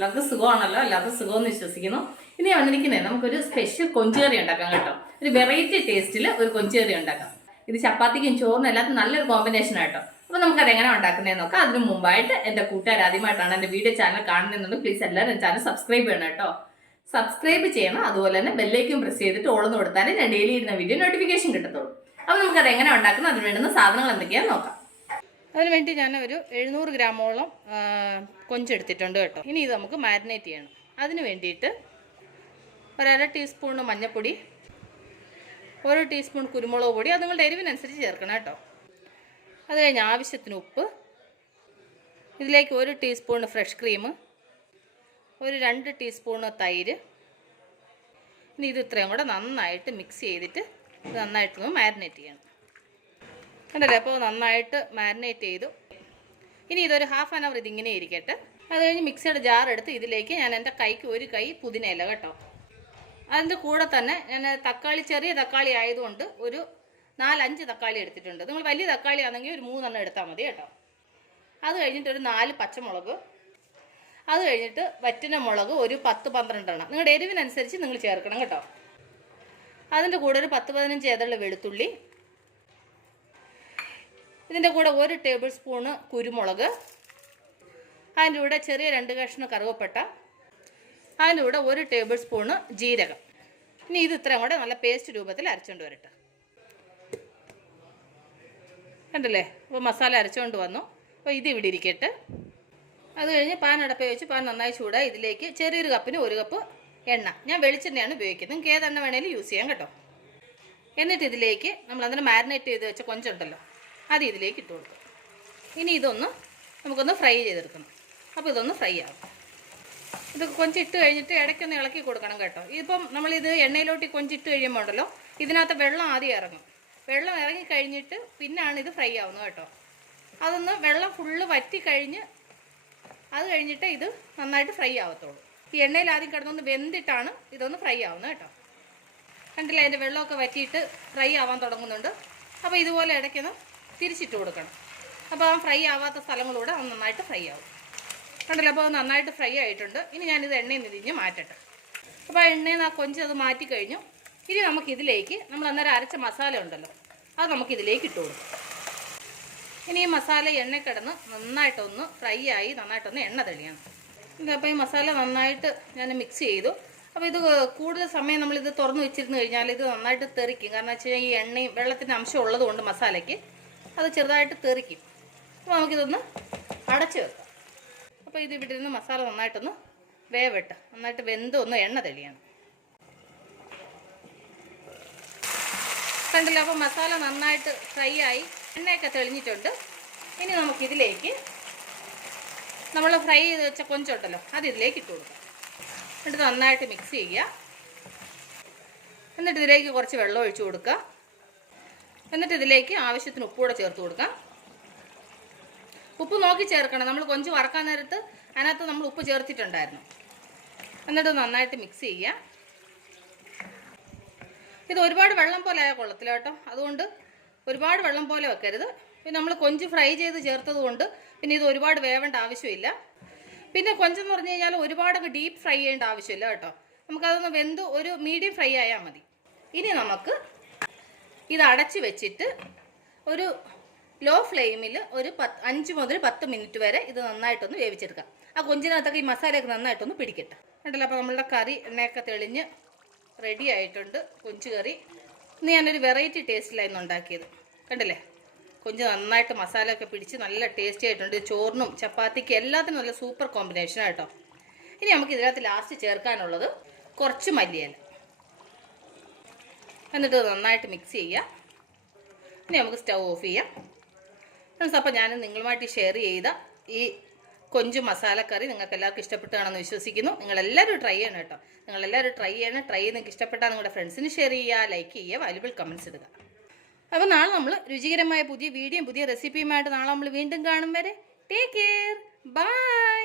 എല്ലാവർക്കും സുഖമാണല്ലോ, എല്ലാവർക്കും സുഖമെന്ന് വിശ്വസിക്കുന്നു. ഇനി വന്നിരിക്കുന്നത് നമുക്കൊരു സ്പെഷ്യൽ കൊഞ്ചുകറി ഉണ്ടാക്കാം കേട്ടോ. ഒരു വെറൈറ്റി ടേസ്റ്റിൽ ഒരു കൊഞ്ചുകറി ഉണ്ടാക്കാം. ഇത് ചപ്പാത്തിക്കും ചോറിനും എല്ലാത്തും നല്ലൊരു കോമ്പിനേഷൻ ആട്ടോ. അപ്പോൾ നമുക്കത് എങ്ങനെ ഉണ്ടാക്കുന്നതെന്ന് നോക്കാം. അതിന് മുമ്പായിട്ട് എൻ്റെ കൂട്ടുകാർ ആദ്യമായിട്ടാണ് എൻ്റെ വീഡിയോ ചാനൽ കാണുന്നുണ്ടെങ്കിൽ പ്ലീസ് എല്ലാവരും ചാനൽ സബ്സ്ക്രൈബ് ചെയ്യണം കേട്ടോ. സബ്സ്ക്രൈബ് ചെയ്യണം. അതുപോലെ തന്നെ ബെല്ലൈക്കും പ്രസ് ചെയ്തിട്ട് ഓളെന്ന് കൊടുത്താലേ ഞാൻ ഡെയിലി ഇടുന്ന വീഡിയോ നോട്ടിഫിക്കേഷൻ കിട്ടത്തുള്ളൂ. അപ്പോൾ നമുക്കത് എങ്ങനെ ഉണ്ടാക്കുന്നത്, അതിന് വേണ്ടുന്ന സാധനങ്ങൾ എന്തൊക്കെയാണെന്ന് നോക്കാം. അതിനുവേണ്ടി ഞാൻ ഒരു 700 ഗ്രാമോളം കൊഞ്ചെടുത്തിട്ടുണ്ട് കേട്ടോ. ഇനി ഇത് നമുക്ക് മാരിനേറ്റ് ചെയ്യണം. അതിന് വേണ്ടിയിട്ട് ഒരു 1/2 ടീസ്പൂൺ മഞ്ഞൾപ്പൊടി, 1 ടീസ്പൂൺ കുരുമുളക് പൊടി, അത് നിങ്ങളുടെ എരിവിനനുസരിച്ച് ചേർക്കണം കേട്ടോ. അത് കഴിഞ്ഞ് ആവശ്യത്തിന് ഉപ്പ്, ഇതിലേക്ക് 1 ടീസ്പൂൺ ഫ്രഷ് ക്രീം, ഒരു 2 ടീസ്പൂൺ തൈര്. ഇനി ഇത് ഇത്രയും കൂടെ നന്നായിട്ട് മിക്സ് ചെയ്തിട്ട് ഇത് നന്നായിട്ടൊന്ന് മാരിനേറ്റ് ചെയ്യണം. കണ്ടല്ലേ, അപ്പോൾ നന്നായിട്ട് മാരിനേറ്റ് ചെയ്തു. ഇനി ഇതൊരു 1/2 hour ഇതിങ്ങനെ ഇരിക്കട്ടെ. അത് കഴിഞ്ഞ് മിക്സിയുടെ ജാർ എടുത്ത് ഇതിലേക്ക് ഞാൻ എൻ്റെ കൈക്ക് 1 കൈ പുതിനയില കേട്ടോ. അതിൻ്റെ കൂടെ തന്നെ ഞാൻ തക്കാളി, ചെറിയ തക്കാളി ആയതുകൊണ്ട് ഒരു 4-5 തക്കാളി എടുത്തിട്ടുണ്ട്. നിങ്ങൾ വലിയ തക്കാളി ആണെങ്കിൽ ഒരു 3 എണ്ണം എടുത്താൽ മതി കേട്ടോ. അത് കഴിഞ്ഞിട്ട് ഒരു 4 പച്ചമുളക്, അത് കഴിഞ്ഞിട്ട് വറ്റന മുളക് ഒരു 10-12 എണ്ണം നിങ്ങളുടെ എരിവിനനുസരിച്ച് നിങ്ങൾ ചേർക്കണം കേട്ടോ. അതിൻ്റെ കൂടെ ഒരു 10-15 ഏതള വെളുത്തുള്ളി, ഇതിൻ്റെ കൂടെ 1 ടേബിൾ സ്പൂണ് കുരുമുളക്, അതിൻ്റെ കൂടെ ചെറിയ 2 കഷ്ണം കറുവപ്പട്ട, അതിൻ്റെ കൂടെ 1 ടേബിൾ സ്പൂണ് ജീരകം. ഇനി ഇത് ഇത്രയും കൂടെ നല്ല പേസ്റ്റ് രൂപത്തിൽ അരച്ചുകൊണ്ട് വരട്ടെ. കണ്ടല്ലേ, അപ്പോൾ മസാല അരച്ചുകൊണ്ട് വന്നു. അപ്പോൾ ഇത് ഇവിടെ ഇരിക്കട്ടെ. അത് കഴിഞ്ഞ് പാൻ അടപ്പേ വെച്ച് പാൻ നന്നായി ചൂടായി ഇതിലേക്ക് ചെറിയൊരു കപ്പിന് 1 കപ്പ് എണ്ണ, ഞാൻ വെളിച്ചെണ്ണയാണ് ഉപയോഗിക്കുന്നത്, നിങ്ങൾക്ക് ഏതെണ്ണ വേണേലും യൂസ് ചെയ്യാം കേട്ടോ. എന്നിട്ട് ഇതിലേക്ക് നമ്മൾ അതിനെ മാരിനേറ്റ് ചെയ്ത് വെച്ച കൊഞ്ചുണ്ടല്ലോ, അത് ഇതിലേക്ക് ഇട്ട് കൊടുക്കും. ഇനി ഇതൊന്ന് നമുക്കൊന്ന് ഫ്രൈ ചെയ്തെടുക്കണം. അപ്പോൾ ഇതൊന്ന് ഫ്രൈ ആകും. ഇത് കൊഞ്ചിട്ട് കഴിഞ്ഞിട്ട് ഇടയ്ക്കൊന്ന് ഇളക്കി കൊടുക്കണം കേട്ടോ. ഇതിപ്പം നമ്മളിത് എണ്ണയിലോട്ട് കൊഞ്ചിട്ട് കഴിയുമ്പോൾ ഉണ്ടല്ലോ, ഇതിനകത്ത് വെള്ളം ആദ്യം ഇറങ്ങും. വെള്ളം ഇറങ്ങി കഴിഞ്ഞിട്ട് പിന്നാണ് ഇത് ഫ്രൈ ആവുന്നത് കേട്ടോ. അതൊന്ന് വെള്ളം ഫുള്ള് വറ്റി കഴിഞ്ഞ് അത് കഴിഞ്ഞിട്ട് ഇത് നന്നായിട്ട് ഫ്രൈ ആവത്തുള്ളൂ. ഈ എണ്ണയിൽ ആദ്യം കിടന്നൊന്ന് വെന്തിട്ടാണ് ഇതൊന്ന് ഫ്രൈ ആവുന്നത് കേട്ടോ. കണ്ടില്ല, അതിൻ്റെ വെള്ളമൊക്കെ വറ്റിയിട്ട് ഫ്രൈ ആവാൻ തുടങ്ങുന്നുണ്ട്. അപ്പോൾ ഇതുപോലെ ഇടയ്ക്കൊന്ന് തിരിച്ചിട്ട് കൊടുക്കണം. അപ്പോൾ ആ ഫ്രൈ ആവാത്ത സ്ഥലങ്ങളൂടെ അത് നന്നായിട്ട് ഫ്രൈ ആവും. കണ്ടല്ലോ, അപ്പോൾ അത് നന്നായിട്ട് ഫ്രൈ ആയിട്ടുണ്ട്. ഇനി ഞാനിത് എണ്ണയിൽ നിന്ന് മാറ്റട്ടെ. അപ്പോൾ ആ എണ്ണയിൽ നിന്ന് ആ കൊഞ്ച് അത് മാറ്റി കഴിഞ്ഞു. ഇനി നമുക്കിതിലേക്ക് നമ്മൾ അന്നേരം അരച്ച മസാല ഉണ്ടല്ലോ, അത് നമുക്കിതിലേക്ക് ഇട്ട് കൊടുക്കാം. ഇനി ഈ മസാല എണ്ണയിൽ കിടന്ന് നന്നായിട്ടൊന്ന് ഫ്രൈ ആയി നന്നായിട്ടൊന്ന് എണ്ണ തെളിയണം. അപ്പോൾ ഈ മസാല നന്നായിട്ട് ഞാൻ മിക്സ് ചെയ്തു. അപ്പോൾ ഇത് കൂടുതൽ സമയം നമ്മളിത് തുറന്ന് വെച്ചിരുന്ന് കഴിഞ്ഞാൽ ഇത് നന്നായിട്ട് തെറിക്കും. കാരണം വെച്ച് കഴിഞ്ഞാൽ ഈ എണ്ണയും വെള്ളത്തിൻ്റെ അംശം ഉള്ളതുകൊണ്ട് മസാലയ്ക്ക് അത് ചെറുതായിട്ട് തെറിക്കും. അപ്പോൾ നമുക്കിതൊന്ന് അടച്ച് വെക്കാം. അപ്പോൾ ഇത് ഇവിടെ നിന്ന് മസാല നന്നായിട്ടൊന്ന് വേവട്ടെ, നന്നായിട്ട് വെന്ത് ഒന്ന് എണ്ണ തെളിയണം. കണ്ടല്ലോ, അപ്പോൾ മസാല നന്നായിട്ട് ഫ്രൈ ആയി എണ്ണയൊക്കെ തെളിഞ്ഞിട്ടുണ്ട്. ഇനി നമുക്കിതിലേക്ക് നമ്മൾ ഫ്രൈ ചെയ്ത് വെച്ച കൊഞ്ചുണ്ടല്ലോ അത് ഇതിലേക്ക് ഇട്ട് കൊടുക്കാം. എന്നിട്ട് നന്നായിട്ട് മിക്സ് ചെയ്യുക. എന്നിട്ട് ഇതിലേക്ക് കുറച്ച് വെള്ളം ഒഴിച്ചു കൊടുക്കുക. എന്നിട്ട് ഇതിലേക്ക് ആവശ്യത്തിന് ഉപ്പ് കൂടെ ചേർത്ത് കൊടുക്കാം. ഉപ്പ് നോക്കി ചേർക്കണം. നമ്മൾ കൊഞ്ച് വറക്കാൻ നേരത്ത് അതിനകത്ത് നമ്മൾ ഉപ്പ് ചേർത്തിട്ടുണ്ടായിരുന്നു. എന്നിട്ട് നന്നായിട്ട് മിക്സ് ചെയ്യുക. ഇത് ഒരുപാട് വെള്ളം പോലെ ആയാൽ കൊള്ളത്തില്ല കേട്ടോ. അതുകൊണ്ട് ഒരുപാട് വെള്ളം പോലെ വെക്കരുത്. പിന്നെ നമ്മൾ കൊഞ്ച് ഫ്രൈ ചെയ്ത് ചേർത്തത് കൊണ്ട് പിന്നെ ഇത് ഒരുപാട് വേവേണ്ട ആവശ്യമില്ല. പിന്നെ കൊഞ്ചെന്ന് പറഞ്ഞു കഴിഞ്ഞാൽ ഒരുപാടൊക്കെ ഡീപ്പ് ഫ്രൈ ചെയ്യേണ്ട ആവശ്യമില്ല കേട്ടോ. നമുക്കതൊന്ന് വെന്ത് ഒരു മീഡിയം ഫ്രൈ ആയാൽ മതി. ഇനി നമുക്ക് ഇത് അടച്ച് വെച്ചിട്ട് ഒരു ലോ ഫ്ലെയിമിൽ ഒരു 5 മുതൽ 10 മിനിറ്റ് വരെ ഇത് നന്നായിട്ടൊന്ന് വേവിച്ചെടുക്കാം. ആ കൊഞ്ചിനകത്തൊക്കെ ഈ മസാലയൊക്കെ നന്നായിട്ടൊന്ന് പിടിക്കട്ടെ. കണ്ടല്ലോ, അപ്പോൾ നമ്മളുടെ കറി എണ്ണയൊക്കെ തെളിഞ്ഞ് റെഡി ആയിട്ടുണ്ട് കൊഞ്ച് കറി. ഇന്ന് ഞാനൊരു വെറൈറ്റി ടേസ്റ്റിലായിരുന്നു ഉണ്ടാക്കിയത്. കണ്ടില്ലേ, കൊഞ്ച് നന്നായിട്ട് മസാലയൊക്കെ പിടിച്ച് നല്ല ടേസ്റ്റി ആയിട്ടുണ്ട്. ചോറിനും ചപ്പാത്തിക്ക് എല്ലാത്തിനും നല്ല സൂപ്പർ കോമ്പിനേഷൻ ആട്ടോ. ഇനി നമുക്ക് ഇതിനകത്ത് ലാസ്റ്റ് ചേർക്കാനുള്ളത് കുറച്ച് മല്ലിയില. എന്നിട്ട് നന്നായിട്ട് മിക്സ് ചെയ്യുക. ഇനി നമുക്ക് സ്റ്റൗ ഓഫ് ചെയ്യാം. അപ്പോൾ ഞാൻ നിങ്ങളുമായിട്ട് ഷെയർ ചെയ്ത ഈ കൊഞ്ച് മസാലക്കറി നിങ്ങൾക്ക് എല്ലാവർക്കും ഇഷ്ടപ്പെട്ടാണെന്ന് വിശ്വസിക്കുന്നു. നിങ്ങളെല്ലാവരും ട്രൈ ചെയ്യണം കേട്ടോ. നിങ്ങളെല്ലാവരും ട്രൈ ചെയ്യണം. ട്രൈ ചെയ്ത് നിങ്ങൾക്ക് ഇഷ്ടപ്പെട്ടാൽ നിങ്ങളുടെ ഫ്രണ്ട്സിന് ഷെയർ ചെയ്യുക, ലൈക്ക് ചെയ്യുക, വാല്യുബിൾ കമൻറ്റ്സ് ഇടുക. അപ്പോൾ നാളെ നമ്മൾ രുചികരമായ പുതിയ വീഡിയോയും പുതിയ റെസിപ്പിയുമായിട്ട് നാളെ നമ്മൾ വീണ്ടും കാണും വരെ ടേക്ക് കെയർ, ബൈ.